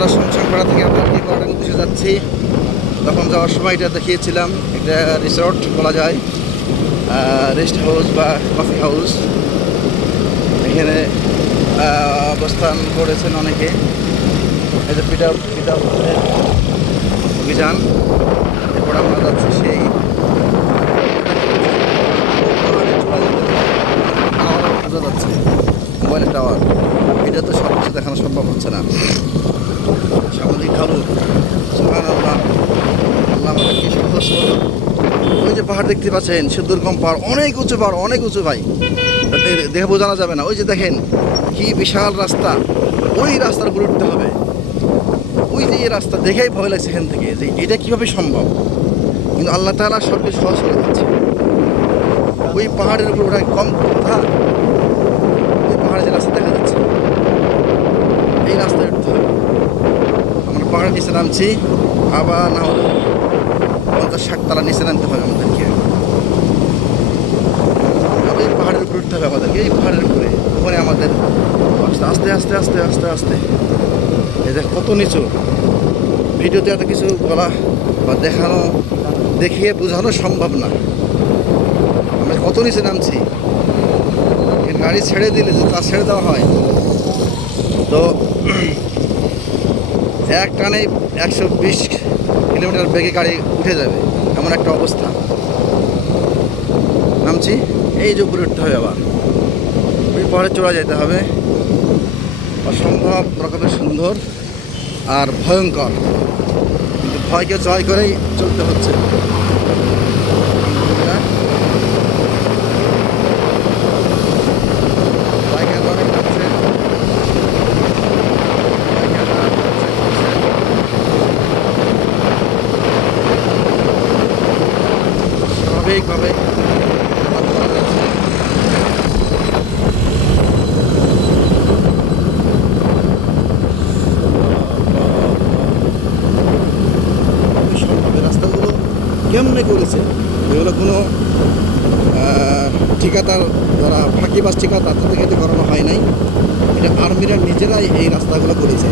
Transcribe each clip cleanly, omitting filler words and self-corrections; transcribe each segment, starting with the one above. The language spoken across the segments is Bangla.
আমরা শমশানপাড়া থেকে আপনাদেরকে করাটার উদ্দেশ্যে যাচ্ছি। তখন যাওয়ার সময় এটা দেখিয়েছিলাম, একটা রিসর্ট বলা যায়, রেস্ট হাউস বা কফি হাউস। এখানে অবস্থান করেছেন অনেকে। এই যে পিতা অভিযান। এরপর আমরা যাচ্ছি সেই টাওয়ার বোঝা যাচ্ছে, মোবাইলের টাওয়ার। এটা তো সব কিছু দেখানো সম্ভব হচ্ছে না। সামাজিক ঢালু সুবহানাল্লাহ, আল্লাহ আমাদেরকে সহজ করুন। ওই যে পাহাড় দেখতে পাচ্ছেন, সে দুর্গম পাহাড়, অনেক উঁচু পাহাড়, অনেক উঁচু ভাই, দেখে বোঝানো যাবে না। ওই যে দেখেন কি বিশাল রাস্তা, ওই রাস্তার উপরে উঠতে হবে। ওই যে এই রাস্তা দেখেই ভয় লাগছে এখান থেকে, যে এটা কীভাবে সম্ভব, কিন্তু আল্লাহ তাআলা সব কিছু সহজ করে দিচ্ছে। ওই পাহাড়ের উপর ওটা কম কথা, ওই পাহাড়ে যে রাস্তা দেখা যাচ্ছে, এই রাস্তায় উঠতে হবে। আমরা পাহাড়ের নিচে নামছি, আবার না হলে 50-60 তলা নিচে নামতে হবে আমাদেরকে। এই পাহাড়ের উপরে উঠতে হবে আমাদেরকে, এই পাহাড়ের উপরে। ওখানে আমাদের আস্তে আস্তে আস্তে আস্তে আস্তে, এই যে কত নিচু। ভিডিওতে এত কিছু বলা বা দেখানো, দেখিয়ে বোঝানো সম্ভব না। আমরা কত নিচে নামছি। গাড়ি ছেড়ে দিলে, যদি তা ছেড়ে দেওয়া হয় তো এক টানে 120 কিলোমিটার বেগে গাড়ি উঠে যাবে, এমন একটা অবস্থা। নামছি, এই যে উপরে উঠতে হবে, আবার ওই পাহাড়ে চড়া যেতে হবে। অসম্ভব রকমের সুন্দর আর ভয়ঙ্কর, কিন্তু ভয়কে জয় করেই চলতে হচ্ছে। স্বাভাবিকভাবে রাস্তাগুলো কেমনে করেছে, এগুলো কোনো ঠিকাদার, যারা ফাঁকিবাজ ঠিকাদার, তাদের ক্ষেত্রে করানো হয় নাই। এটা আর্মিরা নিজেরাই এই রাস্তাগুলো করেছে,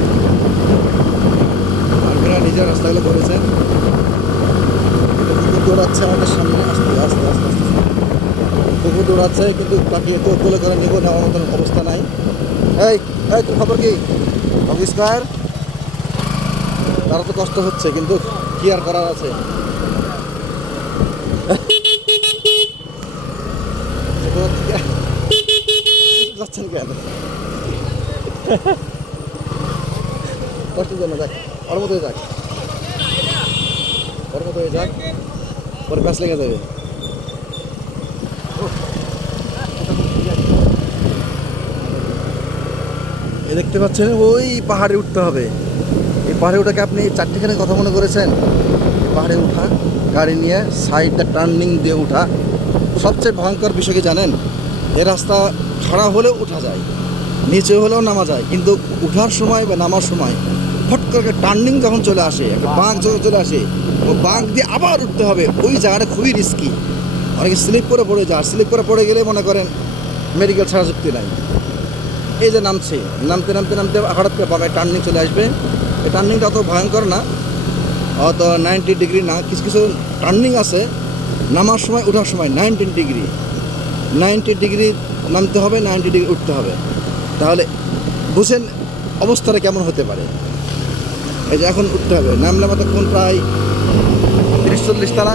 আর্মিরা নিজেরা রাস্তাগুলো করেছে। কুকুর দৌড়াচ্ছে আমাদের সামনে, আস্তে আস্তে আস্তে আস্তে কুকুর দৌড়াচ্ছে, কিন্তু তাকে তো কোলে করে নেওয়ার মতন অবস্থা নাই। এই এই তোর খবর কি অফিসকার? তারা তো কষ্ট হচ্ছে, কিন্তু কি আর করার আছে। যাচ্ছেন কেন? কষ্টের জন্য যাক, ওর মতো যাক, ওর মতো যাক, পরে গাছ লেগে যাবে। এ দেখতে পাচ্ছেন, ওই পাহাড়ে উঠতে হবে। এই পাহাড়ে ওঠাকে আপনি চারটিখানে কথা মনে করেছেন? পাহাড়ে উঠা, গাড়ি নিয়ে সাইডটা টার্নিং দিয়ে উঠা। সবচেয়ে ভয়ঙ্কর বিষয় কি জানেন? এ রাস্তা খাড়া হলেও উঠা যায়, নিচে হলেও নামা যায়, কিন্তু উঠার সময় বা নামার সময় ফট করে টার্নিং যখন চলে আসে, একটা বাঁক যখন চলে আসে, ও বাঁক দিয়ে আবার উঠতে হবে। ওই জায়গাটা খুবই রিস্কি, অনেকে স্লিপ করে পড়ে যায়। স্লিপ করে পড়ে গেলে মনে করেন মেডিকেল ছাড়া যুক্তি নাই। এই যে নামছে, নামতে নামতে নামতে হঠাৎ করে বাঁকায় টার্নিং চলে আসবে। এই টার্নিংটা অত ভয়ঙ্কর না, অত 90 ডিগ্রি না। কিছু কিছু টার্নিং আছে নামার সময়, ওঠার সময় 90 ডিগ্রি নামতে হবে, 90 ডিগ্রি উঠতে হবে। তাহলে বুঝেন অবস্থাটা কেমন হতে পারে। এই যে এখন উঠতে হবে, নামলে তখন প্রায় 30-40 তারা।